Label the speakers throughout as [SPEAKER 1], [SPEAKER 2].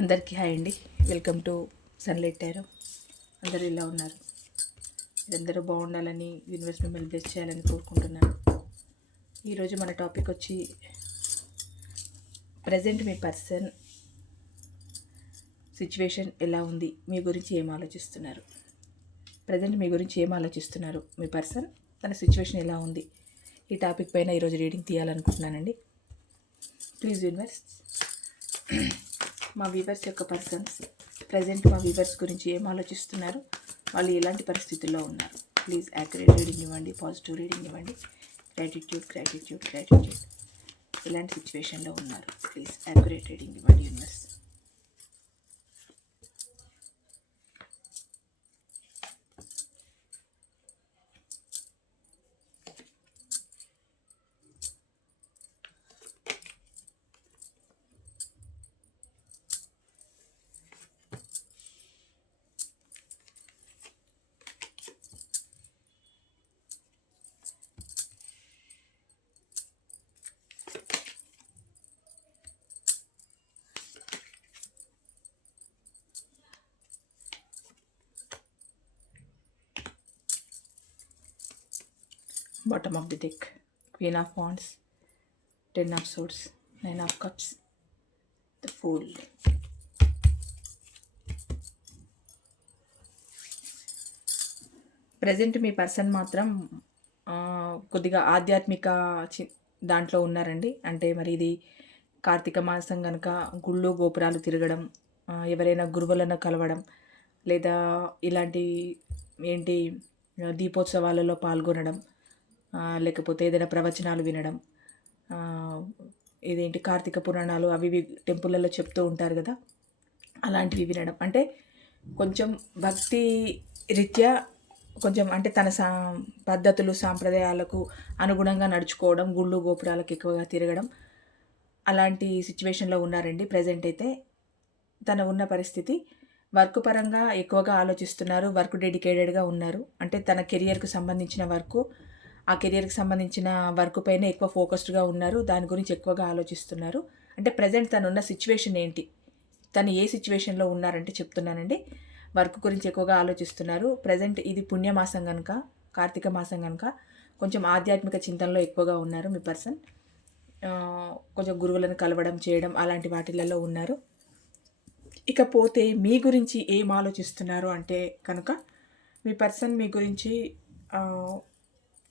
[SPEAKER 1] అందరికీ హాయ్ అండి. Welcome to sunlight టైరో అందరూ ఇలా ఉన్నారు? మీరందరూ బాగుండాలని యూనివర్స్ మిమ్మల్ని బ్లెస్ చేయాలని కోరుకుంటున్నాను. ఈరోజు మన టాపిక్ వచ్చి ప్రజెంట్ మీ పర్సన్ సిచ్యువేషన్ ఎలా ఉంది? మీ గురించి ఏం ఆలోచిస్తున్నారు? ప్రజెంట్ మీ గురించి ఏం ఆలోచిస్తున్నారు? మీ పర్సన్ తన సిచ్యువేషన్ ఎలా ఉంది? ఈ టాపిక్ పైన ఈరోజు రీడింగ్ తీయాలనుకుంటున్నానండి. Please universe. మా వీవర్స్ యొక్క పర్సన్స్ ప్రజెంట్ మా వీవర్స్ గురించి ఏం ఆలోచిస్తున్నారు? వాళ్ళు ఎలాంటి పరిస్థితుల్లో ఉన్నారు? ప్లీజ్ యాక్యురేట్ రీడింగ్ ఇవ్వండి పాజిటివ్ రీడింగ్ ఇవ్వండి. గ్రాటిట్యూడ్ గ్రాటిట్యూడ్ గ్రాటిట్యూడ్ ఎలాంటి సిచ్యువేషన్లో ఉన్నారు? ప్లీజ్ యాక్యురేట్ రీడింగ్ ఇవ్వండి universe bottom of the deck. Queen of wands ten of swords nine of cups the fool. Present me person మాత్రం కొద్దిగా ఆధ్యాత్మిక చి- దాంట్లో ఉన్నారండి. అంటే మరి ఇది కార్తీక మాసం కనుక గుళ్ళు గోపురాలు తిరగడం ఎవరైనా గురువులను కలవడం లేదా ఇలాంటి ఏంటి దీపోత్సవాలలో పాల్గొనడం లేకపోతే ఏదైనా ప్రవచనాలు వినడం ఇదేంటి కార్తీక పురాణాలు అవి ఇవి టెంపుల్లలో చెప్తూ ఉంటారు కదా అలాంటివి వినడం. అంటే కొంచెం భక్తి రీత్యా కొంచెం అంటే తన సా పద్ధతులు సాంప్రదాయాలకు అనుగుణంగా నడుచుకోవడం గుళ్ళు గోపురాలకు ఎక్కువగా తిరగడం అలాంటి సిచ్యువేషన్లో ఉన్నారండి. ప్రజెంట్ అయితే తన ఉన్న పరిస్థితి వర్క్ పరంగా ఎక్కువగా ఆలోచిస్తున్నారు వర్క్ డెడికేటెడ్గా ఉన్నారు. అంటే తన కెరియర్కు సంబంధించిన వర్క్ ఆ కెరియర్కి సంబంధించిన వర్క్ పైన ఎక్కువ ఫోకస్డ్గా ఉన్నారు. దాని గురించి ఎక్కువగా ఆలోచిస్తున్నారు. అంటే ప్రజెంట్ తను ఉన్న సిచ్యువేషన్ ఏంటి? తను ఏ సిచ్యువేషన్లో ఉన్నారంటే చెప్తున్నానండి. వర్క్ గురించి ఎక్కువగా ఆలోచిస్తున్నారు. ప్రజెంట్ ఇది పుణ్యమాసం కనుక కార్తీక మాసం కనుక కొంచెం ఆధ్యాత్మిక చింతనలో ఎక్కువగా ఉన్నారు మీ పర్సన్. కొంచెం గురువులను కలవడం చేయడం అలాంటి వాటిలలో ఉన్నారు. ఇకపోతే మీ గురించి ఏం ఆలోచిస్తున్నారు అంటే కనుక మీ పర్సన్ మీ గురించి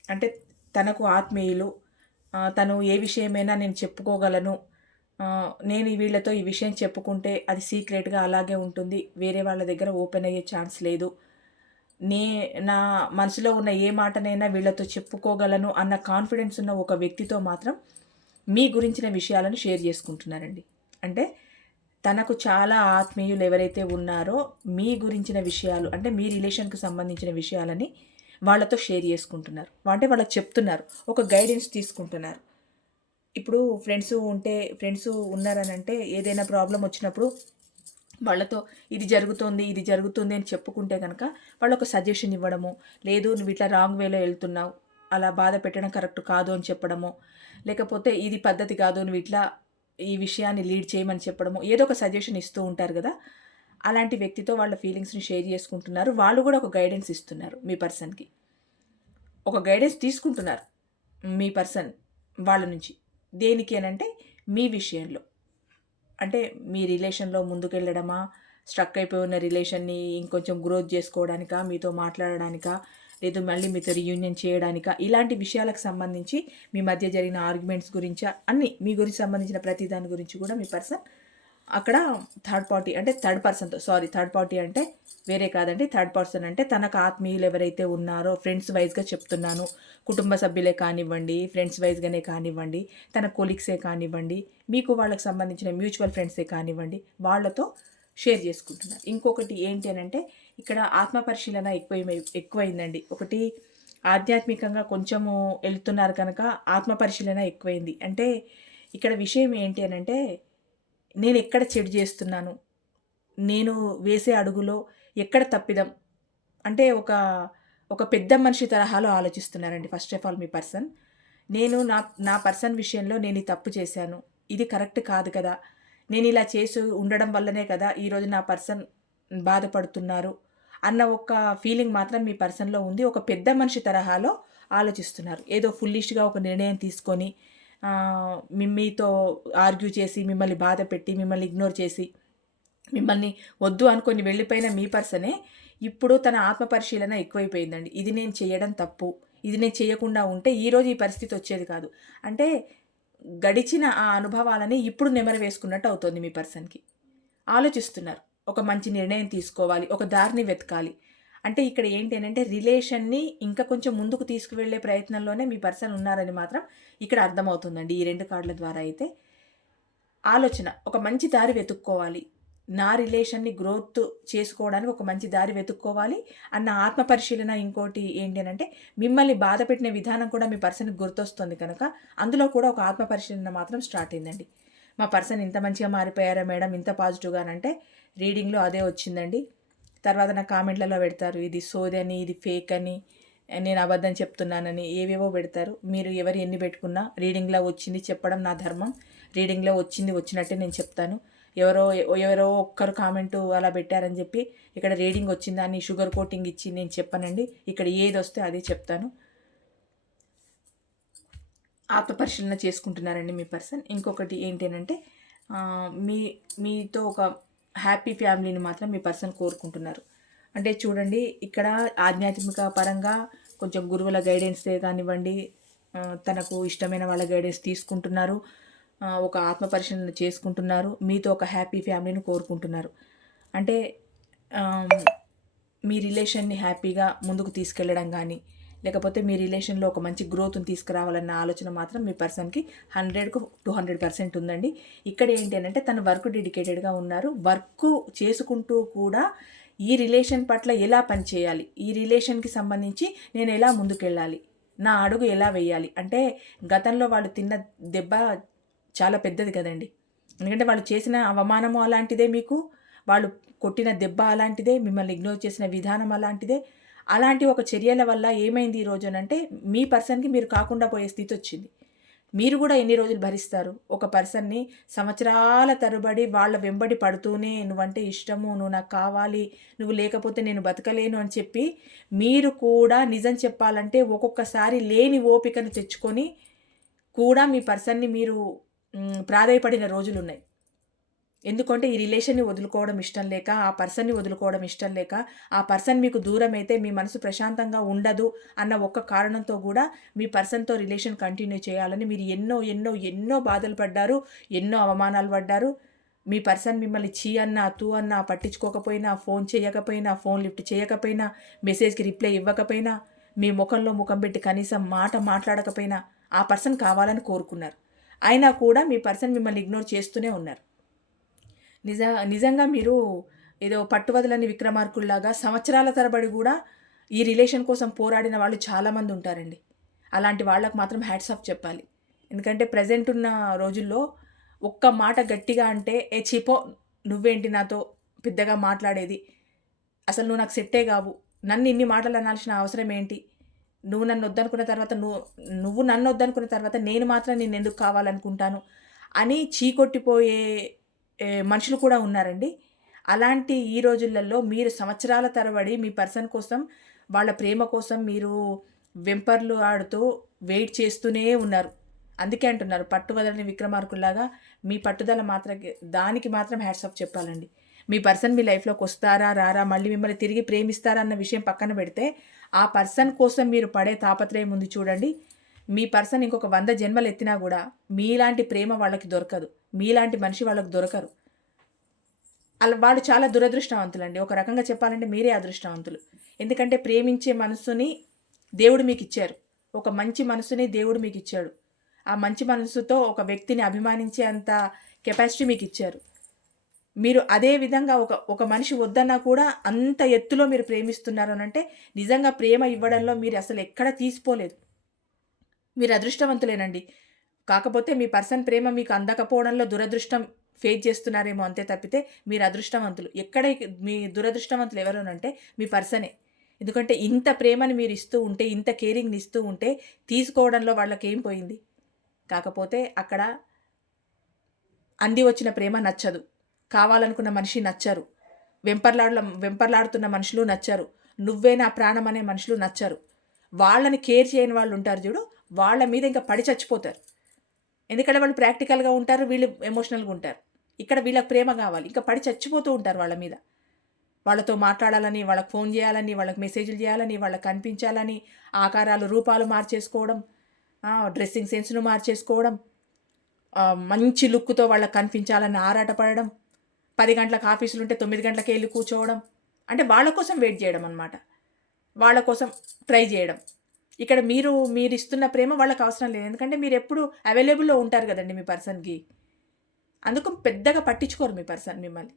[SPEAKER 1] అంటే తనకు ఆత్మీయులు తను ఏ విషయమైనా నేను చెప్పుకోగలను నేను వీళ్ళతో ఈ విషయం చెప్పుకుంటే అది సీక్రెట్గా అలాగే ఉంటుంది వేరే వాళ్ళ దగ్గర ఓపెన్ అయ్యే ఛాన్స్ లేదు. నే నా మనసులో ఉన్న ఏ మాటనైనా వీళ్ళతో చెప్పుకోగలను అన్న కాన్ఫిడెన్స్ ఉన్న ఒక వ్యక్తితో మాత్రం మీ గురించిన విషయాలను షేర్ చేసుకుంటున్నారండి. అంటే తనకు చాలా ఆత్మీయులు ఎవరైతే ఉన్నారో మీ గురించిన విషయాలు అంటే మీ రిలేషన్కి సంబంధించిన విషయాలని వాళ్ళతో షేర్ చేసుకుంటున్నారు. అంటే వాళ్ళకి చెప్తున్నారు. ఒక గైడెన్స్ తీసుకుంటున్నారు. ఇప్పుడు ఫ్రెండ్స్ ఉంటే ఫ్రెండ్స్ ఉన్నారని అంటే ఏదైనా ప్రాబ్లం వచ్చినప్పుడు వాళ్ళతో ఇది జరుగుతుంది ఇది జరుగుతుంది అని చెప్పుకుంటే కనుక వాళ్ళు ఒక సజెషన్ ఇవ్వడము. లేదు నువ్వు ఇట్లా రాంగ్ వేలో వెళ్తున్నావు. అలా బాధ పెట్టడం కరెక్ట్ కాదు అని చెప్పడము. లేకపోతే ఇది పద్ధతి కాదు నువ్వు ఇట్లా ఈ విషయాన్ని లీడ్ చేయమని చెప్పడము. ఏదో ఒక సజెషన్ ఇస్తూ ఉంటారు కదా. అలాంటి వ్యక్తితో వాళ్ళ ఫీలింగ్స్ని షేర్ చేసుకుంటున్నారు. వాళ్ళు కూడా ఒక గైడెన్స్ ఇస్తున్నారు మీ పర్సన్కి. ఒక గైడెన్స్ తీసుకుంటున్నారు మీ పర్సన్ వాళ్ళ నుంచి. దేనికి అని అంటే మీ విషయంలో. అంటే మీ రిలేషన్లో ముందుకెళ్ళడమా? స్ట్రక్ అయిపోయి ఉన్న రిలేషన్ని ఇంకొంచెం గ్రోత్ చేసుకోవడానికా? మీతో మాట్లాడడానికా? లేదు మళ్ళీ మీతో రియూనియన్ చేయడానిక? ఇలాంటి విషయాలకు సంబంధించి మీ మధ్య జరిగిన ఆర్గ్యుమెంట్స్ గురించి? అన్ని మీ గురించి సంబంధించిన ప్రతి దాని గురించి కూడా మీ పర్సన్ అక్కడ థర్డ్ పార్టీ అంటే థర్డ్ పర్సన్తో సారీ థర్డ్ పార్టీ అంటే వేరే కాదండి. థర్డ్ పర్సన్ అంటే తనకు ఆత్మీయులు ఎవరైతే ఉన్నారో ఫ్రెండ్స్ వైజ్గా చెప్తున్నాను. కుటుంబ సభ్యులే కానివ్వండి ఫ్రెండ్స్ వైజ్గానే కానివ్వండి తన కొలీగ్సే కానివ్వండి మీకు వాళ్ళకి సంబంధించిన మ్యూచువల్ ఫ్రెండ్సే కానివ్వండి వాళ్ళతో షేర్ చేసుకుంటున్నారు. ఇంకొకటి ఏంటి అని అంటే ఇక్కడ ఆత్మ పరిశీలన ఎక్కువ ఎక్కువైందండి. ఒకటి ఆధ్యాత్మికంగా కొంచెము వెళ్తున్నారు కనుక ఆత్మ పరిశీలన ఎక్కువైంది. అంటే ఇక్కడ విషయం ఏంటి అని అంటే నేను ఎక్కడ చెడు చేస్తున్నాను? నేను వేసే అడుగులో ఎక్కడ తప్పిదం? అంటే ఒక ఒక పెద్ద మనిషి తరహాలో ఆలోచిస్తున్నారండి ఫస్ట్ ఆఫ్ ఆల్ మీ పర్సన్. నేను నా నా పర్సన్ విషయంలో నేను ఈ తప్పు చేశాను. ఇది కరెక్ట్ కాదు కదా. నేను ఇలా చేసి ఉండడం వల్లనే కదా ఈరోజు నా పర్సన్ బాధపడుతున్నారు అన్న ఒక ఫీలింగ్ మాత్రం మీ పర్సన్లో ఉంది. ఒక పెద్ద మనిషి తరహాలో ఆలోచిస్తున్నారు. ఏదో ఫుల్లిష్గా ఒక నిర్ణయం తీసుకొని మీతో ఆర్గ్యూ చేసి మిమ్మల్ని బాధ పెట్టి మిమ్మల్ని ఇగ్నోర్ చేసి మిమ్మల్ని వద్దు అనుకొని వెళ్ళిపోయిన మీ పర్సనే ఇప్పుడు తన ఆత్మ పరిశీలన ఎక్కువైపోయిందండి. ఇది నేను చేయడం తప్పు. ఇది నేను చేయకుండా ఉంటే ఈరోజు ఈ పరిస్థితి వచ్చేది కాదు. అంటే గడిచిన ఆ అనుభవాలని ఇప్పుడు నెమరు వేసుకున్నట్టు అవుతుంది మీ పర్సన్కి. ఆలోచిస్తున్నారు. ఒక మంచి నిర్ణయం తీసుకోవాలి. ఒక దారిని వెతకాలి. అంటే ఇక్కడ ఏంటి అంటే రిలేషన్ని ఇంకా కొంచెం ముందుకు తీసుకువెళ్ళే ప్రయత్నంలోనే మీ పర్సన్ ఉన్నారని మాత్రం ఇక్కడ అర్థమవుతుందండి ఈ రెండు కార్డుల ద్వారా అయితే. ఆలోచన ఒక మంచి దారి వెతుక్కోవాలి. నా రిలేషన్ని గ్రోత్ చేసుకోవడానికి ఒక మంచి దారి వెతుక్కోవాలి. అన్న ఆత్మ పరిశీలన ఇంకోటి ఏంటి అని అంటే మిమ్మల్ని బాధ పెట్టిన విధానం కూడా మీ పర్సన్కి గుర్తొస్తుంది కనుక అందులో కూడా ఒక ఆత్మ పరిశీలన మాత్రం స్టార్ట్ అయిందండి. మా పర్సన్ ఇంత మంచిగా మారిపోయారా మేడం? ఇంత పాజిటివ్గానంటే రీడింగ్లో అదే వచ్చిందండి. తర్వాత నా కామెంట్లలో పెడతారు ఇది సోదని ఇది ఫేక్ అని నేను అబద్ధం చెప్తున్నానని ఏవేవో పెడతారు. మీరు ఎవరు ఎన్ని పెట్టుకున్నా రీడింగ్లో వచ్చింది చెప్పడం నా ధర్మం. రీడింగ్లో వచ్చింది వచ్చినట్టే నేను చెప్తాను. ఎవరో ఎవరో ఒక్కరు కామెంట్ అలా పెట్టారని చెప్పి ఇక్కడ రీడింగ్ వచ్చిందని షుగర్ కోటింగ్ ఇచ్చి నేను చెప్పానండి. ఇక్కడ ఏది వస్తే అదే చెప్తాను. ఆత్మపరిశీలన చేసుకుంటున్నారండి మీ పర్సన్ ఇంకొకటి ఏంటి అని అంటే మీ మీతో ఒక హ్యాపీ ఫ్యామిలీని మాత్రం మీ పర్సన్ కోరుకుంటున్నారు. అంటే చూడండి ఇక్కడ ఆధ్యాత్మిక పరంగా కొంచెం గురువుల గైడెన్స్ కానివ్వండి తనకు ఇష్టమైన వాళ్ళ గైడెన్స్ తీసుకుంటున్నారు ఒక ఆత్మ పరిశీలన చేసుకుంటున్నారు మీతో ఒక హ్యాపీ ఫ్యామిలీని కోరుకుంటున్నారు. అంటే మీ రిలేషన్ని హ్యాపీగా ముందుకు తీసుకెళ్ళడం కానీ లేకపోతే మీ రిలేషన్లో ఒక మంచి గ్రోత్ని తీసుకురావాలన్న ఆలోచన మాత్రం మీ పర్సన్కి హండ్రెడ్కు టూ హండ్రెడ్ పర్సెంట్ ఉందండి. ఇక్కడ ఏంటి అని అంటే తను వర్క్ డెడికేటెడ్గా ఉన్నారు. వర్క్ చేసుకుంటూ కూడా ఈ రిలేషన్ పట్ల ఎలా పనిచేయాలి ఈ రిలేషన్కి సంబంధించి నేను ఎలా ముందుకెళ్ళాలి? నా అడుగు ఎలా వేయాలి? అంటే గతంలో వాళ్ళు తిన్న దెబ్బ చాలా పెద్దది కదండి. ఎందుకంటే వాళ్ళు చేసిన అవమానము అలాంటిదే మీకు వాళ్ళు కొట్టిన దెబ్బ అలాంటిదే మిమ్మల్ని ఇగ్నోర్ చేసిన విధానం అలాంటిదే. అలాంటి ఒక చర్యల వల్ల ఏమైంది ఈ రోజునంటే మీ పర్సన్కి మీరు కాకుండా పోయే స్థితి వచ్చింది మీరు కూడా ఎన్ని రోజులు భరిస్తారు? ఒక పర్సన్ని సంవత్సరాల తరబడి వాళ్ళ వెంబడి పడుతూనే నువ్వంటే ఇష్టము నువ్వు నాకు కావాలి నువ్వు లేకపోతే నేను బతకలేను అని చెప్పి మీరు కూడా నిజం చెప్పాలంటే ఒక్కొక్కసారి లేని ఓపికను తెచ్చుకొని కూడా మీ పర్సన్ని మీరు ప్రాధాయపడిన రోజులు ఉన్నాయి ఎందుకంటే ఈ రిలేషన్ని వదులుకోవడం ఇష్టం లేక ఆ పర్సన్ని వదులుకోవడం ఇష్టం లేక ఆ పర్సన్ మీకు దూరం అయితే మీ మనసు ప్రశాంతంగా ఉండదు అన్న ఒక్క కారణంతో కూడా మీ పర్సన్తో రిలేషన్ కంటిన్యూ చేయాలని మీరు ఎన్నో ఎన్నో ఎన్నో బాధలు పడ్డారు ఎన్నో అవమానాలు పడ్డారు. మీ పర్సన్ మిమ్మల్ని చీ అన్నా తూ అన్నా పట్టించుకోకపోయినా ఫోన్ చేయకపోయినా ఫోన్ లిఫ్ట్ చేయకపోయినా మెసేజ్కి రిప్లై ఇవ్వకపోయినా మీ ముఖంలో ముఖం పెట్టి కనీసం మాట మాట్లాడకపోయినా ఆ పర్సన్ కావాలని కోరుకున్నారు. అయినా కూడా మీ పర్సన్ మిమ్మల్ని ఇగ్నోర్ చేస్తూనే ఉన్నారు. నిజ నిజంగా మీరు ఏదో పట్టువదలని విక్రమార్కుల్లాగా సంవత్సరాల తరబడి కూడా ఈ రిలేషన్ కోసం పోరాడిన వాళ్ళు చాలామంది ఉంటారండి. అలాంటి వాళ్ళకు మాత్రం హ్యాట్స్ ఆఫ్ చెప్పాలి. ఎందుకంటే ప్రజెంట్ ఉన్న రోజుల్లో ఒక్క మాట గట్టిగా అంటే ఏ చీపో నువ్వేంటి నాతో పెద్దగా మాట్లాడేది? అసలు నువ్వు నాకు సెట్టే కావు. నన్ను ఇన్ని మాటలు అనాల్సిన అవసరం ఏంటి? నువ్వు నన్ను వద్దనుకున్న తర్వాత నువ్వు నువ్వు నన్ను వద్దనుకున్న తర్వాత నేను మాత్రం నేను ఎందుకు కావాలనుకుంటాను? అని చీకొట్టిపోయే మనుషులు కూడా ఉన్నారండి. అలాంటి ఈ రోజులలో మీరు సంవత్సరాల తరబడి మీ పర్సన్ కోసం వాళ్ళ ప్రేమ కోసం మీరు వెంపర్లు ఆడుతూ వెయిట్ చేస్తూనే ఉన్నారు. అందుకే అంటున్నారు పట్టు వదలని విక్రమార్కుల్లాగా మీ పట్టుదల మాత్రం దానికి మాత్రం హ్యాట్సాప్ ఆఫ్ చెప్పాలండి. మీ పర్సన్ మీ లైఫ్లోకి వస్తారా రారా మళ్ళీ మిమ్మల్ని తిరిగి ప్రేమిస్తారా అన్న విషయం పక్కన పెడితే ఆ పర్సన్ కోసం మీరు పడే తాపత్రయం ఉంది చూడండి. మీ పర్సన్ ఇంకొక వంద జన్మలు ఎత్తినా కూడా మీలాంటి ప్రేమ వాళ్ళకి దొరకదు. మీలాంటి మనిషి వాళ్ళకి దొరకరు. అలా వాళ్ళు చాలా దురదృష్టవంతులండి. ఒక రకంగా చెప్పాలంటే మీరే అదృష్టవంతులు. ఎందుకంటే ప్రేమించే మనసుని దేవుడు మీకు ఇచ్చారు. ఒక మంచి మనసుని దేవుడు మీకు ఇచ్చాడు. ఆ మంచి మనసుతో ఒక వ్యక్తిని అభిమానించే అంత కెపాసిటీ మీకు ఇచ్చారు. మీరు అదే విధంగా ఒక ఒక మనిషి వద్దన్నా కూడా అంత ఎత్తులో మీరు ప్రేమిస్తున్నారు అని అంటే నిజంగా ప్రేమ ఇవ్వడంలో మీరు అసలు ఎక్కడ తీసిపోలేదు. మీరు అదృష్టవంతులేనండి. కాకపోతే మీ పర్సన్ ప్రేమ మీకు అందకపోవడంలో దురదృష్టం ఫేస్ చేస్తున్నారేమో అంతే తప్పితే మీరు అదృష్టవంతులు. ఎక్కడ మీ దురదృష్టవంతులు ఎవరోనంటే మీ పర్సనే. ఎందుకంటే ఇంత ప్రేమని మీరు ఇస్తూ ఉంటే ఇంత కేరింగ్ని ఇస్తూ ఉంటే తీసుకోవడంలో వాళ్ళకి ఏం పోయింది? కాకపోతే అక్కడ అంది వచ్చిన ప్రేమ నచ్చదు. కావాలనుకున్న మనిషి నచ్చరు. వెంపర్లాడ వెంపర్లాడుతున్న మనుషులు నచ్చరు. నువ్వే నా ప్రాణం అనే మనుషులు నచ్చరు. వాళ్ళని కేర్ చేయని వాళ్ళు ఉంటారు చూడు వాళ్ళ మీద ఇంకా పడి చచ్చిపోతారు. ఎందుకంటే వాళ్ళు ప్రాక్టికల్గా ఉంటారు వీళ్ళు ఎమోషనల్గా ఉంటారు. ఇక్కడ వీళ్ళకి ప్రేమ కావాలి. ఇంకా పడి చచ్చిపోతూ ఉంటారు వాళ్ళ మీద. వాళ్ళతో మాట్లాడాలని వాళ్ళకి ఫోన్ చేయాలని వాళ్ళకి మెసేజ్లు చేయాలని వాళ్ళకి కనిపించాలని ఆకారాలు రూపాలు మార్చేసుకోవడం డ్రెస్సింగ్ సెన్స్ను మార్చేసుకోవడం మంచి లుక్తో వాళ్ళకి కనిపించాలని ఆరాటపడడం పది గంటలకు ఆఫీసులు ఉంటే తొమ్మిది గంటలకు వెళ్ళి కూర్చోవడం అంటే వాళ్ళ కోసం వెయిట్ చేయడం అనమాట వాళ్ళ కోసం ట్రై చేయడం. ఇక్కడ మీరు మీరు ఇస్తున్న ప్రేమ వాళ్ళకి అవసరం లేదు. ఎందుకంటే మీరు ఎప్పుడు అవైలబుల్లో ఉంటారు కదండి మీ పర్సన్కి. అందుకు పెద్దగా పట్టించుకోరు మీ పర్సన్ మిమ్మల్ని.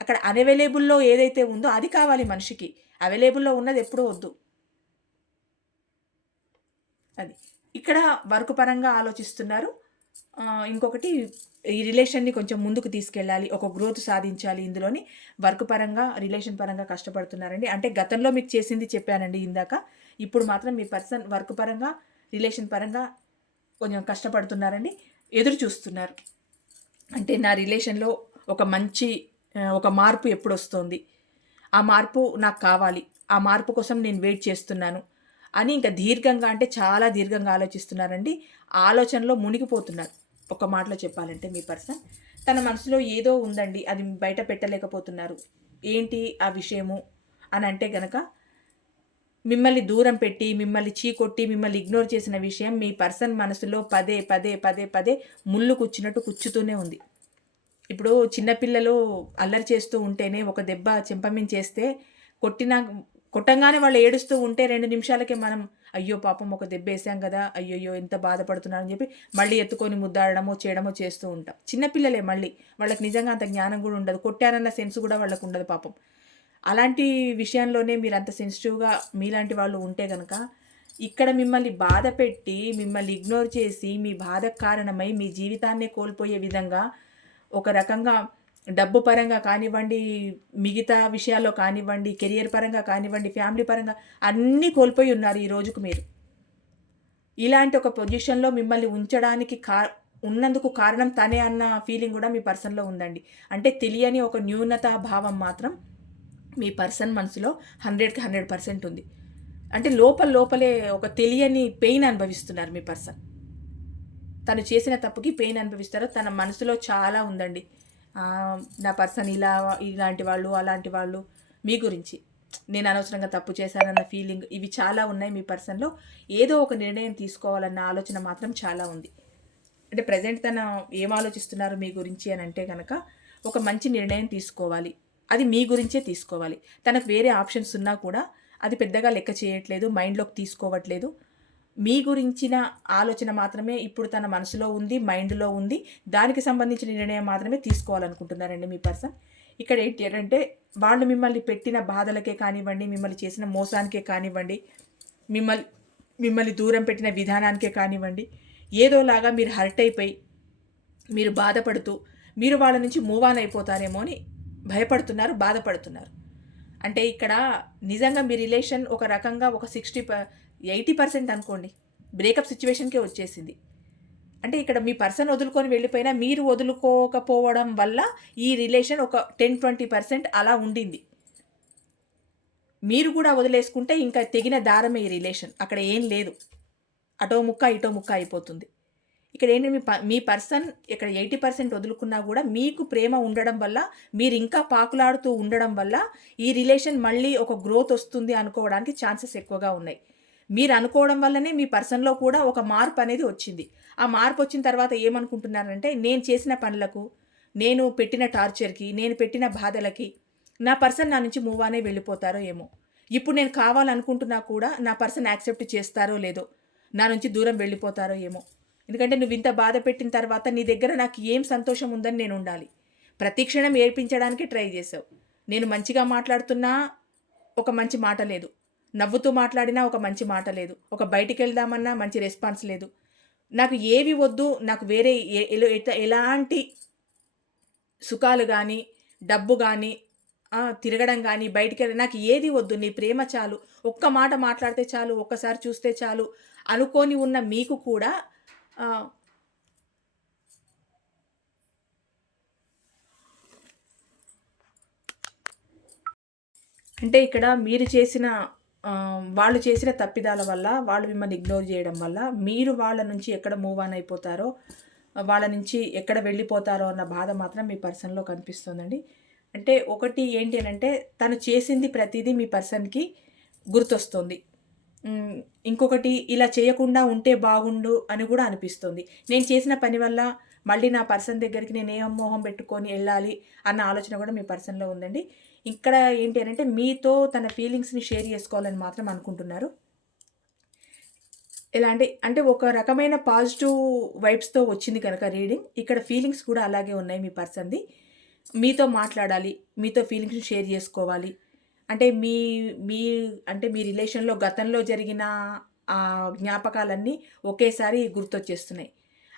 [SPEAKER 1] అక్కడ అన్అవైలబుల్లో ఏదైతే ఉందో అది కావాలి మనిషికి. అవైలబుల్లో ఉన్నది ఎప్పుడూ వద్దు. అది. ఇక్కడ వర్క్ పరంగా ఆలోచిస్తున్నారు. ఇంకొకటి ఈ రిలేషన్ని కొంచెం ముందుకు తీసుకెళ్ళాలి ఒక గ్రోత్ సాధించాలి ఇందులోని. వర్క్ పరంగా రిలేషన్ పరంగా కష్టపడుతున్నారండి. అంటే గతంలో మీకు చేసింది చెప్పానండి ఇందాక. ఇప్పుడు మాత్రం మీ పర్సన్ వర్క్ పరంగా రిలేషన్ పరంగా కొంచెం కష్టపడుతున్నారండి ఎదురు చూస్తున్నారు. అంటే నా రిలేషన్లో ఒక మంచి ఒక మార్పు ఎప్పుడు వస్తుంది ఆ మార్పు నాకు కావాలి. ఆ మార్పు కోసం నేను వెయిట్ చేస్తున్నాను అని ఇంకా దీర్ఘంగా అంటే చాలా దీర్ఘంగా ఆలోచిస్తున్నారండి. ఆలోచనలో మునిగిపోతున్నారు. ఒక మాటలో చెప్పాలంటే మీ పర్సన్ తన మనసులో ఏదో ఉందండి అది బయట పెట్టలేకపోతున్నారు. ఏంటి ఆ విషయము అని అంటే గనక మిమ్మల్ని దూరం పెట్టి మిమ్మల్ని చీకొట్టి మిమ్మల్ని ఇగ్నోర్ చేసిన విషయం మీ పర్సన్ మనసులో పదే పదే పదే పదే ముళ్ళు కుచ్చినట్టు కుచ్చుతూనే ఉంది. ఇప్పుడు చిన్నపిల్లలు అల్లరి చేస్తూ ఉంటేనే ఒక దెబ్బ చెంపమించేస్తే కొట్టిన కొట్టంగానే వాళ్ళు ఏడుస్తూ ఉంటే రెండు నిమిషాలకే మనం అయ్యో పాపం ఒక దెబ్బ వేసాం కదా అయ్యయ్యో ఎంత బాధపడుతున్నారని చెప్పి మళ్ళీ ఎత్తుకొని ముద్దాడమో చేయడమో చేస్తూ ఉంటాం. చిన్నపిల్లలే మళ్ళీ. వాళ్ళకి నిజంగా అంత జ్ఞానం కూడా ఉండదు. కొట్టారన్న సెన్స్ కూడా వాళ్ళకు ఉండదు పాపం. అలాంటి విషయంలోనే మీరు అంత సెన్సిటివ్గా మీలాంటి వాళ్ళు ఉంటే కనుక ఇక్కడ మిమ్మల్ని బాధ పెట్టి మిమ్మల్ని ఇగ్నోర్ చేసి మీ బాధ కారణమై మీ జీవితాన్నే కోల్పోయే విధంగా ఒక రకంగా డబ్బు పరంగా కానివ్వండి మిగతా విషయాల్లో కానివ్వండి కెరియర్ పరంగా కానివ్వండి ఫ్యామిలీ పరంగా అన్నీ కోల్పోయి ఉన్నారు ఈ రోజుకు మీరు. ఇలాంటి ఒక పొజిషన్లో మిమ్మల్ని ఉంచడానికి కా ఉన్నందుకు కారణం తనే అన్న ఫీలింగ్ కూడా మీ పర్సన్లో ఉందండి. అంటే తెలియని ఒక న్యూనతా భావం మాత్రం మీ పర్సన్ మనసులో హండ్రెడ్కి హండ్రెడ్ పర్సెంట్ ఉంది. అంటే లోపల లోపలే ఒక తెలియని పెయిన్ అనుభవిస్తున్నారు మీ పర్సన్. తను చేసిన తప్పుకి పెయిన్ అనుభవిస్తారో తన మనసులో చాలా ఉందండి. నా పర్సన్ ఇలా ఇలాంటి వాళ్ళు అలాంటి వాళ్ళు మీ గురించి. నేను అనవసరంగా తప్పు చేశానన్న ఫీలింగ్ ఇవి చాలా ఉన్నాయి మీ పర్సన్లో. ఏదో ఒక నిర్ణయం తీసుకోవాలన్న ఆలోచన మాత్రం చాలా ఉంది. అంటే ప్రజెంట్ తన ఏం ఆలోచిస్తున్నారు మీ గురించి అని అంటే కనుక ఒక మంచి నిర్ణయం తీసుకోవాలి. అది మీ గురించే తీసుకోవాలి. తనకు వేరే ఆప్షన్స్ ఉన్నా కూడా అది పెద్దగా లెక్క చేయట్లేదు మైండ్లోకి తీసుకోవట్లేదు. మీ గురించిన ఆలోచన మాత్రమే ఇప్పుడు తన మనసులో ఉంది మైండ్లో ఉంది. దానికి సంబంధించిన నిర్ణయం మాత్రమే తీసుకోవాలనుకుంటున్నారండి మీ పర్సన్. ఇక్కడ ఏంటి అంటే వాళ్ళు మిమ్మల్ని పెట్టిన బాధలకే కానివ్వండి మిమ్మల్ని చేసిన మోసానికే కానివ్వండి మిమ్మల్ని మిమ్మల్ని దూరం పెట్టిన విధానానికే కానివ్వండి ఏదోలాగా మీరు హర్ట్ అయిపోయి మీరు బాధపడుతూ మీరు వాళ్ళ నుంచి మూవ్ ఆన్ అయిపోతారేమో అని భయపడుతున్నారు బాధపడుతున్నారు. అంటే ఇక్కడ నిజంగా మీ రిలేషన్ ఒక రకంగా ఒక సిక్స్టీ ప ఎయిటీ పర్సెంట్ అనుకోండి బ్రేకప్ సిచ్యువేషన్కే వచ్చేసింది. అంటే ఇక్కడ మీ పర్సన్ వదులుకొని వెళ్ళిపోయినా మీరు వదులుకోకపోవడం వల్ల ఈ రిలేషన్ ఒక టెన్ ట్వంటీ పర్సెంట్ అలా ఉండింది. మీరు కూడా వదిలేసుకుంటే ఇంకా తెగిన దారమే ఈ రిలేషన్ అక్కడ ఏం లేదు. అటో ముక్క ఇటో ముక్క అయిపోతుంది. ఇక్కడ ఏంటి మీ ప- మీ పర్సన్ ఇక్కడ ఎయిటీ పర్సెంట్ వదులుకున్నా కూడా మీకు ప్రేమ ఉండడం వల్ల మీరు ఇంకా పాకులాడుతూ ఉండడం వల్ల ఈ రిలేషన్ మళ్ళీ ఒక గ్రోత్ వస్తుంది అనుకోవడానికి ఛాన్సెస్ ఎక్కువగా ఉన్నాయి. మీరు అనుకోవడం వల్లనే మీ పర్సన్లో కూడా ఒక మార్పు అనేది వచ్చింది. ఆ మార్పు వచ్చిన తర్వాత ఏమనుకుంటున్నారంటే నేను చేసిన పనులకు నేను పెట్టిన టార్చర్కి నేను పెట్టిన బాధలకి నా పర్సన్ నా నుంచి మూవ్ అనే వెళ్ళిపోతారో ఏమో. ఇప్పుడు నేను కావాలనుకుంటున్నా కూడా నా పర్సన్ యాక్సెప్ట్ చేస్తారో లేదో నా నుంచి దూరం వెళ్ళిపోతారో ఏమో. ఎందుకంటే నువ్వు ఇంత బాధ పెట్టిన తర్వాత నీ దగ్గర నాకు ఏం సంతోషం ఉందని నేను ఉండాలి. ప్రతి క్షణం ట్రై చేసావు నేను మంచిగా మాట్లాడుతున్నా ఒక మంచి మాట లేదు. నవ్వుతూ మాట్లాడినా ఒక మంచి మాట లేదు. ఒక బయటికి వెళ్దామన్నా మంచి రెస్పాన్స్ లేదు. నాకు ఏవి వద్దు నాకు వేరే ఎలాంటి సుఖాలు కానీ డబ్బు కానీ తిరగడం కానీ బయటికి వెళ్ళి నాకు ఏది వద్దు. నీ ప్రేమ చాలు. ఒక్క మాట మాట్లాడితే చాలు ఒక్కసారి చూస్తే చాలు. అనుకొని ఉన్న మీకు కూడా అంటే ఇక్కడ మీరు చేసిన వాళ్ళు చేసిన తప్పిదాల వల్ల వాళ్ళు మిమ్మల్ని ఇగ్నోర్ చేయడం వల్ల మీరు వాళ్ళ నుంచి ఎక్కడ మూవ్ ఆన్ అయిపోతారో వాళ్ళ నుంచి ఎక్కడ వెళ్ళిపోతారో అన్న బాధ మాత్రం మీ పర్సన్లో కనిపిస్తుందండి. అంటే ఒకటి ఏంటి అని అంటే తను చేసింది ప్రతిదీ మీ పర్సన్కి గుర్తొస్తుంది. ఇంకొకటి ఇలా చేయకుండా ఉంటే బాగుండు అని కూడా అనిపిస్తుంది. నేను చేసిన పని వల్ల మళ్ళీ నా పర్సన్ దగ్గరికి నేను ఏ మోహం పెట్టుకొని వెళ్ళాలి అన్న ఆలోచన కూడా మీ పర్సన్లో ఉందండి. ఇక్కడ ఏంటి అని అంటే మీతో తన ఫీలింగ్స్ని షేర్ చేసుకోవాలని మాత్రం అనుకుంటున్నారు. ఎలా అంటే అంటే ఒక రకమైన పాజిటివ్ వైబ్స్తో వచ్చింది కనుక రీడింగ్. ఇక్కడ ఫీలింగ్స్ కూడా అలాగే ఉన్నాయి మీ పర్సన్ది. మీతో మాట్లాడాలి మీతో ఫీలింగ్స్ని షేర్ చేసుకోవాలి అంటే మీ మీ అంటే మీ రిలేషన్లో గతంలో జరిగిన ఆ జ్ఞాపకాలన్నీ ఒకేసారి గుర్తొచ్చేస్తున్నాయి.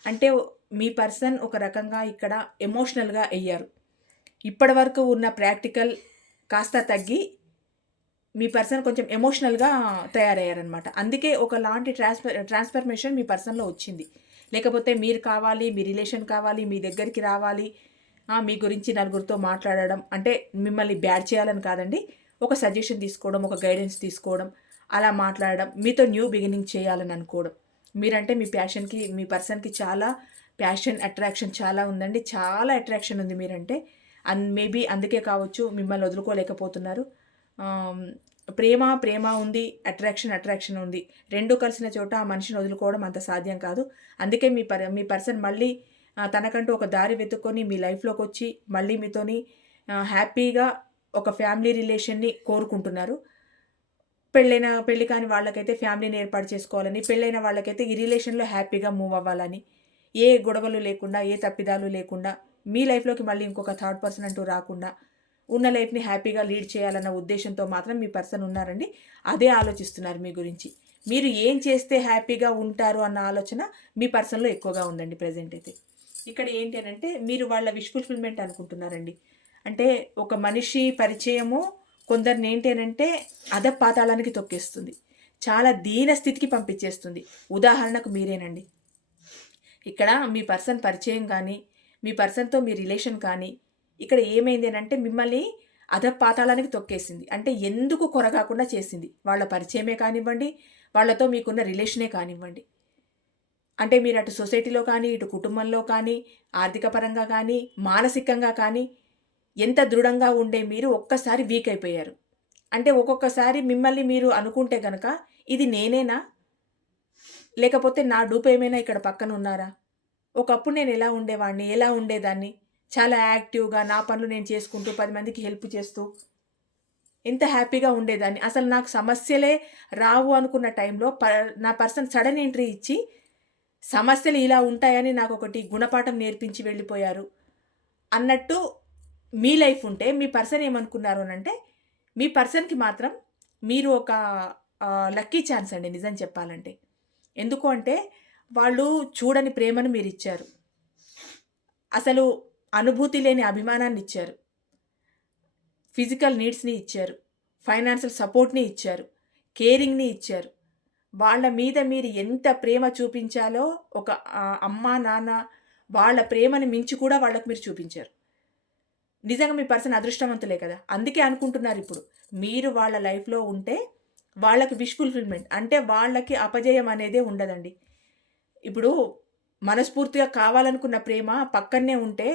[SPEAKER 1] అంటే మీ పర్సన్ ఒక రకంగా ఇక్కడ ఎమోషనల్గా అయ్యారు. ఇప్పటి వరకు ఉన్న ప్రాక్టికల్ కాస్త తగ్గి మీ పర్సన్ కొంచెం ఎమోషనల్గా తయారయ్యారనమాట అందుకే ఒకలాంటి ట్రాన్స్ఫర్ ట్రాన్స్ఫర్మేషన్ మీ పర్సన్లో వచ్చింది. లేకపోతే మీరు కావాలి మీ రిలేషన్ కావాలి మీ దగ్గరికి రావాలి మీ గురించి నలుగురితో మాట్లాడడం అంటే మిమ్మల్ని బ్యాడ్ చేయాలని కాదండి ఒక సజెషన్ తీసుకోవడం ఒక గైడెన్స్ తీసుకోవడం అలా మాట్లాడడం మీతో న్యూ బిగినింగ్ చేయాలని అనుకోవడం. మీరంటే మీ ప్యాషన్కి మీ పర్సన్కి చాలా ప్యాషన్ అట్రాక్షన్ చాలా ఉందండి. చాలా అట్రాక్షన్ ఉంది మీరంటే. అన్ మేబీ అందుకే కావచ్చు మిమ్మల్ని వదులుకోలేకపోతున్నారు. ప్రేమ ప్రేమ ఉంది అట్రాక్షన్ అట్రాక్షన్ ఉంది. రెండు కలిసిన చోట ఆ మనిషిని వదులుకోవడం అంత సాధ్యం కాదు. అందుకే మీ పర్ మీ పర్సన్ మళ్ళీ తనకంటూ ఒక దారి వెతుక్కొని మీ లైఫ్లోకి వచ్చి మళ్ళీ మీతోని హ్యాపీగా ఒక ఫ్యామిలీ రిలేషన్ని కోరుకుంటున్నారు. పెళ్ళైన పెళ్ళి కాని వాళ్ళకైతే ఫ్యామిలీని ఏర్పాటు చేసుకోవాలని పెళ్ళైన వాళ్ళకైతే ఈ రిలేషన్లో హ్యాపీగా మూవ్ అవ్వాలని ఏ గొడవలు లేకుండా ఏ తప్పిదాలు లేకుండా మీ లైఫ్లోకి మళ్ళీ ఇంకొక థర్డ్ పర్సన్ అంటూ రాకుండా ఉన్న లైఫ్ని హ్యాపీగా లీడ్ చేయాలన్న ఉద్దేశంతో మాత్రం మీ పర్సన్ ఉన్నారండి. అదే ఆలోచిస్తున్నారు మీ గురించి. మీరు ఏం చేస్తే హ్యాపీగా ఉంటారు అన్న ఆలోచన మీ పర్సన్లో ఎక్కువగా ఉందండి ప్రజెంట్ అయితే. ఇక్కడ ఏంటి అని అంటే మీరు వాళ్ళ విష్ ఫుల్ఫిల్మెంట్ అనుకుంటున్నారండి. అంటే ఒక మనిషి పరిచయము కొందరిని ఏంటేనంటే అధపాతాళానికి తొక్కేస్తుంది. చాలా దీన స్థితికి పంపించేస్తుంది. ఉదాహరణకు మీరేనండి. ఇక్కడ మీ పర్సన్ పరిచయం కానీ మీ పర్సన్తో మీ రిలేషన్ కానీ ఇక్కడ ఏమైంది అంటే మిమ్మల్ని అధపాతాళానికి తొక్కేసింది. అంటే ఎందుకు కొరగాకుండా చేసింది? వాళ్ళ పరిచయమే కానివ్వండి వాళ్ళతో మీకున్న రిలేషనే కానివ్వండి. అంటే మీరు అటు సొసైటీలో కానీ ఇటు కుటుంబంలో కానీ ఆర్థిక పరంగా కానీ మానసికంగా కానీ ఎంత దృఢంగా ఉండే మీరు ఒక్కసారి వీక్ అయిపోయారు. అంటే ఒక్కొక్కసారి మిమ్మల్ని మీరు అనుకుంటే గనక ఇది నేనేనా? లేకపోతే నా డూపేమైనా ఏమైనా ఇక్కడ పక్కన ఉన్నారా? ఒకప్పుడు నేను ఎలా ఉండేవాడిని? ఎలా ఉండేదాన్ని? చాలా యాక్టివ్గా నా పనులు నేను చేసుకుంటూ పది మందికి హెల్ప్ చేస్తూ ఎంత హ్యాపీగా ఉండేదాన్ని? అసలు నాకు సమస్యలే రావు అనుకున్న టైంలో ప నా పర్సన్ సడన్ ఎంట్రీ ఇచ్చి సమస్యలు ఇలా ఉంటాయని నాకు ఒకటి గుణపాఠం నేర్పించి వెళ్ళిపోయారు. అన్నట్టు మీ లైఫ్ ఉంటే మీ పర్సన్ ఏమనుకున్నారు అని అంటే మీ పర్సన్కి మాత్రం మీరు ఒక లక్కీ ఛాన్స్ అండి నిజం చెప్పాలంటే. ఎందుకు అంటే వాళ్ళు చూడని ప్రేమను మీరు ఇచ్చారు. అసలు అనుభూతి లేని అభిమానాన్ని ఇచ్చారు. ఫిజికల్ నీడ్స్ని ఇచ్చారు. ఫైనాన్షియల్ సపోర్ట్ని ఇచ్చారు. కేరింగ్ని ఇచ్చారు. వాళ్ళ మీద మీరు ఎంత ప్రేమ చూపించాలో ఒక అమ్మా అమ్మ నాన్న వాళ్ళ ప్రేమని మించి కూడా వాళ్ళకు మీరు చూపించారు. నిజంగా మీ పర్సన్ అదృష్టవంతులే కదా? అందుకే అనుకుంటున్నారు ఇప్పుడు. మీరు వాళ్ళ లైఫ్లో ఉంటే వాళ్ళకి విష్ ఫుల్ఫిల్మెంట్ అంటే వాళ్ళకి అపజయం అనేదే ఉండదండి. ఇప్పుడు మనస్ఫూర్తిగా కావాలనుకున్న ప్రేమ పక్కనే ఉంటే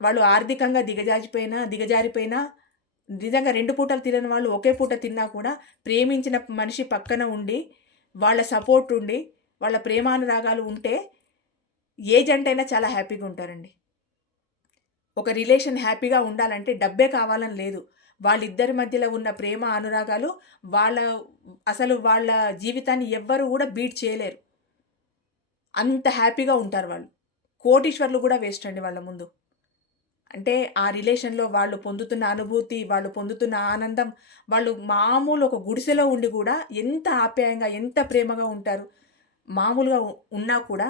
[SPEAKER 1] వాళ్ళు ఆర్థికంగా దిగజారిపోయినా దిగజారిపోయినా నిజంగా రెండు పూటలు తినని వాళ్ళు ఒకే పూట తిన్నా కూడా ప్రేమించిన మనిషి పక్కన ఉండి వాళ్ళ సపోర్ట్ ఉండి వాళ్ళ ప్రేమానురాగాలు ఉంటే ఏ అయినా చాలా హ్యాపీగా ఉంటారండి. ఒక రిలేషన్ హ్యాపీగా ఉండాలంటే డబ్బే కావాలని లేదు. వాళ్ళిద్దరి మధ్యలో ఉన్న ప్రేమ అనురాగాలు వాళ్ళ అసలు వాళ్ళ జీవితాన్ని ఎవ్వరు కూడా బీట్ చేయలేరు. అంత హ్యాపీగా ఉంటారు వాళ్ళు. కోటీశ్వర్లు కూడా వేస్ట్ అండి వాళ్ళ ముందు. అంటే ఆ రిలేషన్లో వాళ్ళు పొందుతున్న అనుభూతి వాళ్ళు పొందుతున్న ఆనందం వాళ్ళు మామూలు ఒక గుడిసెలో ఉండి కూడా ఎంత ఆప్యాయంగా ఎంత ప్రేమగా ఉంటారు. మామూలుగా ఉన్నా కూడా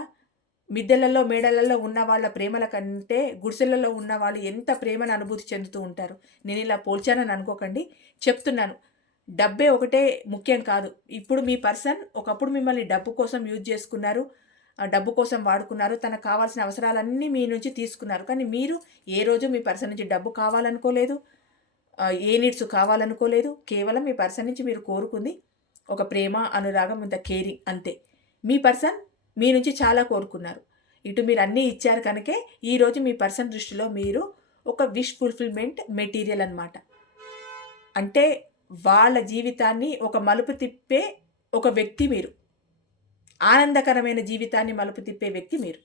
[SPEAKER 1] మిద్దెలలో మేడలలో ఉన్న వాళ్ళ ప్రేమల కంటే గుడిసెలలో ఉన్న వాళ్ళు ఎంత ప్రేమను అనుభూతి చెందుతూ ఉంటారు? నేను ఇలా పోల్చానని అనుకోకండి. చెప్తున్నాను. డబ్బే ఒకటే ముఖ్యం కాదు. ఇప్పుడు మీ పర్సన్ ఒకప్పుడు మిమ్మల్ని డబ్బు కోసం యూజ్ చేసుకున్నారు డబ్బు కోసం వాడుకున్నారు తనకు కావాల్సిన అవసరాలన్నీ మీ నుంచి తీసుకున్నారు. కానీ మీరు ఏ రోజు మీ పర్సన్ నుంచి డబ్బు కావాలనుకోలేదు? ఏ నీడ్స్ కావాలనుకోలేదు? కేవలం మీ పర్సన్ నుంచి మీరు కోరుకుంది ఒక ప్రేమ అనురాగం ఇంత కేరింగ్ అంతే. మీ పర్సన్ మీ నుంచి చాలా కోరుకున్నారు. ఇటు మీరు అన్నీ ఇచ్చారు కనుకే ఈరోజు మీ పర్సన్ దృష్టిలో మీరు ఒక విష్ ఫుల్ఫిల్మెంట్ మెటీరియల్ అన్నమాట. అంటే వాళ్ళ జీవితాన్ని ఒక మలుపు తిప్పే ఒక వ్యక్తి మీరు. ఆనందకరమైన జీవితాన్ని మలుపు తిప్పే వ్యక్తి మీరు.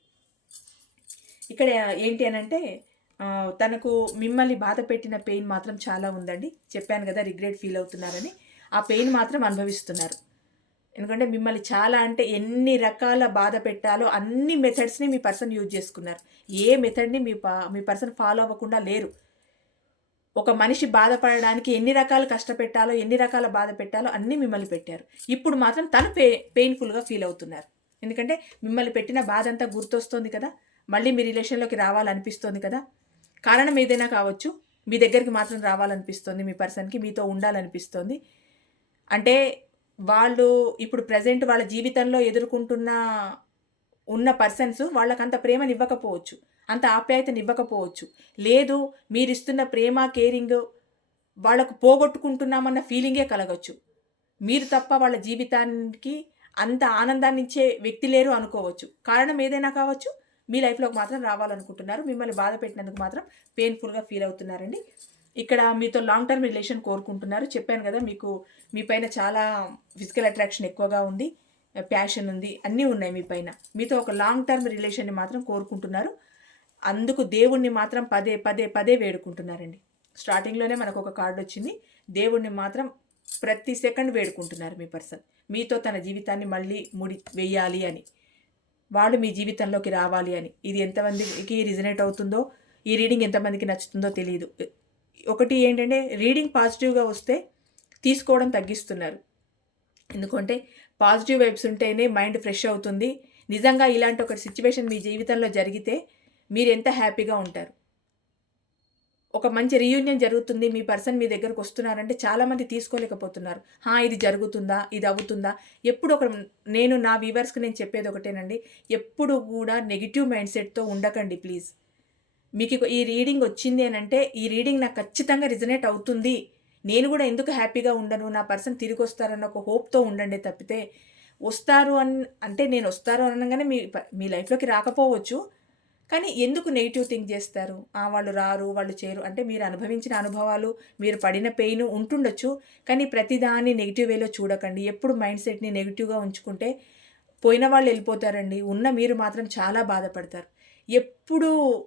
[SPEAKER 1] ఇక్కడ ఏంటి అని అంటే తనకు మిమ్మల్ని బాధ పెట్టిన పెయిన్ మాత్రం చాలా ఉందండి. చెప్పాను కదా రిగ్రెట్ ఫీల్ అవుతున్నారని. ఆ పెయిన్ మాత్రం అనుభవిస్తున్నారు. ఎందుకంటే మిమ్మల్ని చాలా అంటే ఎన్ని రకాల బాధ పెట్టాలో అన్ని మెథడ్స్ని మీ పర్సన్ యూజ్ చేసుకున్నారు. ఏ మెథడ్ని మీ పా మీ పర్సన్ ఫాలో అవ్వకుండా లేరు. ఒక మనిషి బాధపడడానికి ఎన్ని రకాలు కష్టపెట్టాలో ఎన్ని రకాల బాధ పెట్టాలో అన్నీ మిమ్మల్ని పెట్టారు. ఇప్పుడు మాత్రం తను పే పెయిన్ఫుల్గా ఫీల్ అవుతున్నారు. ఎందుకంటే మిమ్మల్ని పెట్టిన బాధ అంతా గుర్తొస్తుంది కదా? మళ్ళీ మీ రిలేషన్లోకి రావాలనిపిస్తుంది కదా? కారణం ఏదైనా కావచ్చు మీ దగ్గరికి మాత్రం రావాలనిపిస్తుంది మీ పర్సన్కి మీతో ఉండాలనిపిస్తుంది. అంటే వాళ్ళు ఇప్పుడు ప్రజెంట్ వాళ్ళ జీవితంలో ఎదుర్కొంటున్న ఉన్న పర్సన్స్ వాళ్ళకంత ప్రేమని ఇవ్వకపోవచ్చు అంత ఆప్యాయతని ఇవ్వకపోవచ్చు లేదు మీరు ఇస్తున్న ప్రేమ కేరింగ్ వాళ్ళకు పోగొట్టుకుంటున్నామన్న ఫీలింగే కలగచ్చు. మీరు తప్ప వాళ్ళ జీవితానికి అంత ఆనందాన్ని ఇచ్చే వ్యక్తి లేరు అనుకోవచ్చు. కారణం ఏదైనా కావచ్చు. మీ లైఫ్లోకి మాత్రం రావాలనుకుంటున్నారు. మిమ్మల్ని బాధ పెట్టినందుకు మాత్రం పెయిన్ఫుల్గా ఫీల్ అవుతున్నారండి. ఇక్కడ మీతో లాంగ్ టర్మ్ రిలేషన్ కోరుకుంటున్నారు. చెప్పాను కదా మీకు మీ పైన చాలా ఫిజికల్ అట్రాక్షన్ ఎక్కువగా ఉంది ప్యాషన్ ఉంది అన్నీ ఉన్నాయి మీ పైన. మీతో ఒక లాంగ్ టర్మ్ రిలేషన్ని మాత్రం కోరుకుంటున్నారు. అందుకు దేవుణ్ణి మాత్రం పదే పదే పదే వేడుకుంటున్నారండి. స్టార్టింగ్లోనే మనకు ఒక కార్డు వచ్చింది. దేవుణ్ణి మాత్రం ప్రతి సెకండ్ వేడుకుంటున్నారు మీ పర్సన్ మీతో తన జీవితాన్ని మళ్ళీ ముడి వెయ్యాలి అని. వాళ్ళు మీ జీవితంలోకి రావాలి అని. ఇది ఎంతమందికి రిజనేట్ అవుతుందో ఈ రీడింగ్ ఎంతమందికి నచ్చుతుందో తెలియదు. ఒకటి ఏంటంటే రీడింగ్ పాజిటివ్గా వస్తే తీసుకోవడం తగ్గిస్తున్నారు. ఎందుకంటే పాజిటివ్ వైబ్స్ ఉంటేనే మైండ్ ఫ్రెష్ అవుతుంది. నిజంగా ఇలాంటి ఒక సిచ్యువేషన్ మీ జీవితంలో జరిగితే మీరు ఎంత హ్యాపీగా ఉంటారు? ఒక మంచి రీయూనియన్ జరుగుతుంది. మీ పర్సన్ మీ దగ్గరకు వస్తున్నారంటే చాలామంది తీసుకోలేకపోతున్నారు. హా ఇది జరుగుతుందా? ఇది అవుతుందా? ఎప్పుడు ఒక నేను నా వ్యూవర్స్కి నేను చెప్పేది ఒకటేనండి. ఎప్పుడు కూడా నెగిటివ్ మైండ్ సెట్తో ఉండకండి ప్లీజ్. మీకు ఈ రీడింగ్ వచ్చింది అని అంటే ఈ రీడింగ్ నాకు ఖచ్చితంగా రిజనేట్ అవుతుంది. నేను కూడా ఎందుకు హ్యాపీగా ఉండను? నా పర్సన్ తిరిగి వస్తారన్న ఒక హోప్తో ఉండండి తప్పితే వస్తారు అన్ అంటే నేను వస్తారు అనగానే మీ ప- మీ లైఫ్లోకి రాకపోవచ్చు. కానీ ఎందుకు నెగిటివ్ థింక్ చేస్తారు? ఆ వాళ్ళు రారు వాళ్ళు చేరు అంటే మీరు అనుభవించిన అనుభవాలు మీరు పడిన పెయిన్ ఉంటుండొచ్చు. కానీ ప్రతిదాన్ని నెగిటివ్ వేలో చూడకండి. ఎప్పుడు మైండ్ సెట్ని నెగిటివ్గా ఉంచుకుంటే పోయిన వాళ్ళు వెళ్ళిపోతారండి. ఉన్న మీరు మాత్రం చాలా బాధపడతారు. ఎప్పుడు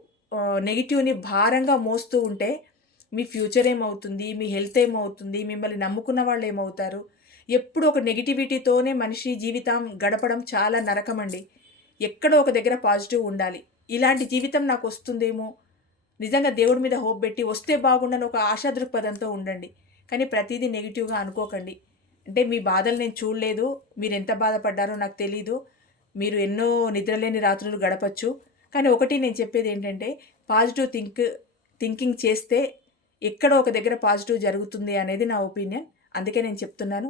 [SPEAKER 1] నెగిటివ్ని భారంగా మోస్తూ ఉంటే మీ ఫ్యూచర్ ఏమవుతుంది? మీ హెల్త్ ఏమవుతుంది? మిమ్మల్ని నమ్ముకున్న వాళ్ళు ఏమవుతారు? ఎప్పుడు ఒక నెగిటివిటీతోనే మనిషి జీవితం గడపడం చాలా నరకమండి ఎక్కడో ఒక దగ్గర పాజిటివ్ ఉండాలి. ఇలాంటి జీవితం నాకు వస్తుందేమో? నిజంగా దేవుడి మీద హోప్ పెట్టి వస్తే బాగుండని ఒక ఆశా దృక్పథంతో ఉండండి. కానీ ప్రతిదీ నెగిటివ్గా అనుకోకండి. అంటే మీ బాధలు నేను చూడలేదు. మీరు ఎంత బాధపడ్డారో నాకు తెలీదు. మీరు ఎన్నో నిద్రలేని రాత్రులు గడపచ్చు. కానీ ఒకటి నేను చెప్పేది ఏంటంటే పాజిటివ్ థింక్ థింకింగ్ చేస్తే ఎక్కడో ఒక దగ్గర పాజిటివ్ జరుగుతుంది అనేది నా ఒపీనియన్ అందుకే నేను చెప్తున్నాను.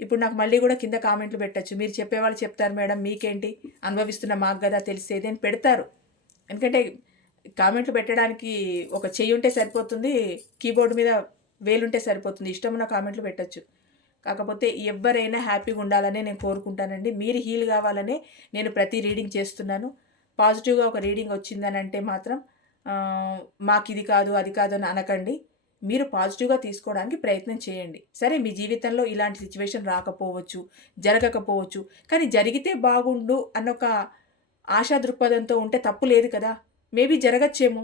[SPEAKER 1] ఇప్పుడు నాకు మళ్ళీ కూడా కింద కామెంట్లు పెట్టచ్చు. మీరు చెప్పేవాళ్ళు చెప్తారు మేడం మీకేంటి? అనుభవిస్తున్న మాకు కదా తెలిసేది అని పెడతారు. ఎందుకంటే కామెంట్లు పెట్టడానికి ఒక చెయ్యి ఉంటే సరిపోతుంది కీబోర్డ్ మీద వేలుంటే సరిపోతుంది. ఇష్టమున్న కామెంట్లు పెట్టచ్చు. కాకపోతే ఎవరైనా హ్యాపీగా ఉండాలనే నేను కోరుకుంటానండి. మీరు హీల్ కావాలనే నేను ప్రతి రీడింగ్ చేస్తున్నాను. పాజిటివ్గా ఒక రీడింగ్ వచ్చిందని అంటే మాత్రం మాకు ఇది కాదు అది కాదు అని అనకండి. మీరు పాజిటివ్గా తీసుకోవడానికి ప్రయత్నం చేయండి. సరే మీ జీవితంలో ఇలాంటి సిచ్యువేషన్ రాకపోవచ్చు జరగకపోవచ్చు కానీ జరిగితే బాగుండు అన్న ఒక ఆశా దృక్పథంతో ఉంటే తప్పు లేదు కదా. మేబీ జరగచ్చేమో.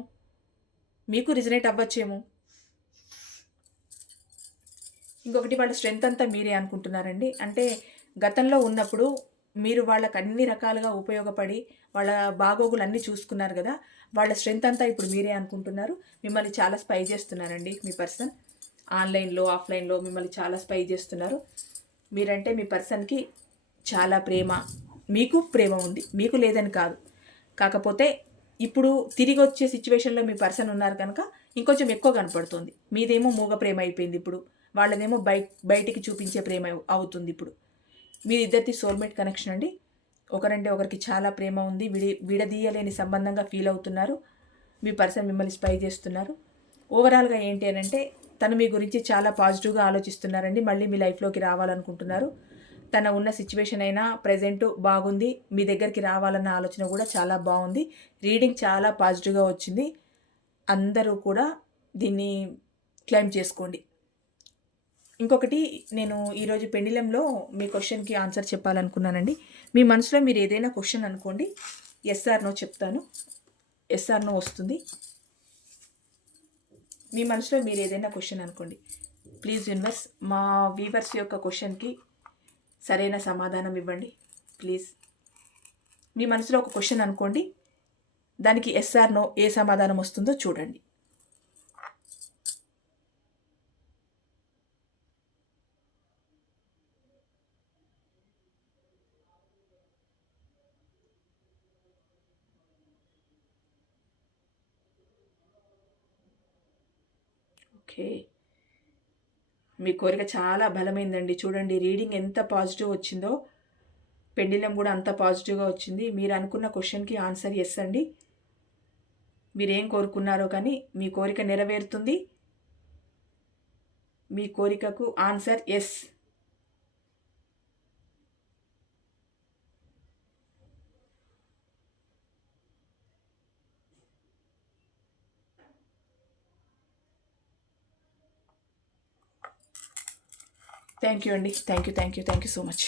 [SPEAKER 1] మీకు రిజనేట్ అవ్వచ్చేమో. ఇంకొకటి వాళ్ళ స్ట్రెంత్ అంతా మీరే అనుకుంటున్నారండి. అంటే గతంలో ఉన్నప్పుడు మీరు వాళ్ళకి అన్ని రకాలుగా ఉపయోగపడి వాళ్ళ బాగోగులు అన్నీ చూసుకున్నారు కదా వాళ్ళ స్ట్రెంత్ అంతా ఇప్పుడు మీరే అనుకుంటున్నారు. మిమ్మల్ని చాలా స్పై చేస్తున్నారండి మీ పర్సన్. ఆన్లైన్లో ఆఫ్లైన్లో మిమ్మల్ని చాలా స్పై చేస్తున్నారు. మీరంటే మీ పర్సన్కి చాలా ప్రేమ. మీకు ప్రేమ ఉంది మీకు లేదని కాదు. కాకపోతే ఇప్పుడు తిరిగి వచ్చే సిచ్యువేషన్లో మీ పర్సన్ ఉన్నారు కనుక ఇంకొంచెం ఎక్కువ కనపడుతుంది. మీదేమో మూగ ప్రేమ అయిపోయింది ఇప్పుడు. వాళ్ళదేమో బయ బయటికి చూపించే ప్రేమ అవుతుంది ఇప్పుడు. మీరిద్దరిది సోల్మేట్ కనెక్షన్ అండి. ఒకరంటే ఒకరికి చాలా ప్రేమ ఉంది విడి విడదీయలేని సంబంధంగా ఫీల్ అవుతున్నారు. మీ పర్సన్ మిమ్మల్ని స్పై చేస్తున్నారు. ఓవరాల్గా ఏంటి అని అంటే తను మీ గురించి చాలా పాజిటివ్గా ఆలోచిస్తున్నారండి. మళ్ళీ మీ లైఫ్లోకి రావాలనుకుంటున్నారు. తన ఉన్న సిచ్యువేషన్ అయినా ప్రజెంట్ బాగుంది మీ దగ్గరికి రావాలన్న ఆలోచన కూడా చాలా బాగుంది. రీడింగ్ చాలా పాజిటివ్గా వచ్చింది. అందరూ కూడా దీన్ని క్లైమ్ చేసుకోండి. ఇంకొకటి నేను ఈరోజు పెండిలంలో మీ క్వశ్చన్కి ఆన్సర్ చెప్పాలనుకున్నానండి. మీ మనసులో మీరు ఏదైనా క్వశ్చన్ అనుకోండి ఎస్ఆర్నో చెప్తాను. ఎస్ఆర్నో వస్తుంది. మీ మనసులో మీరు ఏదైనా క్వశ్చన్ అనుకోండి. ప్లీజ్ యూనివర్స్ మా వీవర్స్ యొక్క క్వశ్చన్కి సరైన సమాధానం ఇవ్వండి. ప్లీజ్ మీ మనసులో ఒక క్వశ్చన్ అనుకోండి దానికి ఎస్ఆర్నో ఏ సమాధానం వస్తుందో చూడండి. ఓకే. మీ కోరిక చాలా బలమైందండి. చూడండి రీడింగ్ ఎంత పాజిటివ్ వచ్చిందో పెండిలం కూడా అంత పాజిటివ్గా వచ్చింది. మీరు అనుకున్న క్వశ్చన్కి ఆన్సర్ ఎస్ అండి. మీరేం కోరుకున్నారో కానీ మీ కోరిక నెరవేరుతుంది. మీ కోరికకు ఆన్సర్ ఎస్ థ్యాంక్ యూ అండి thank you thank you thank you so much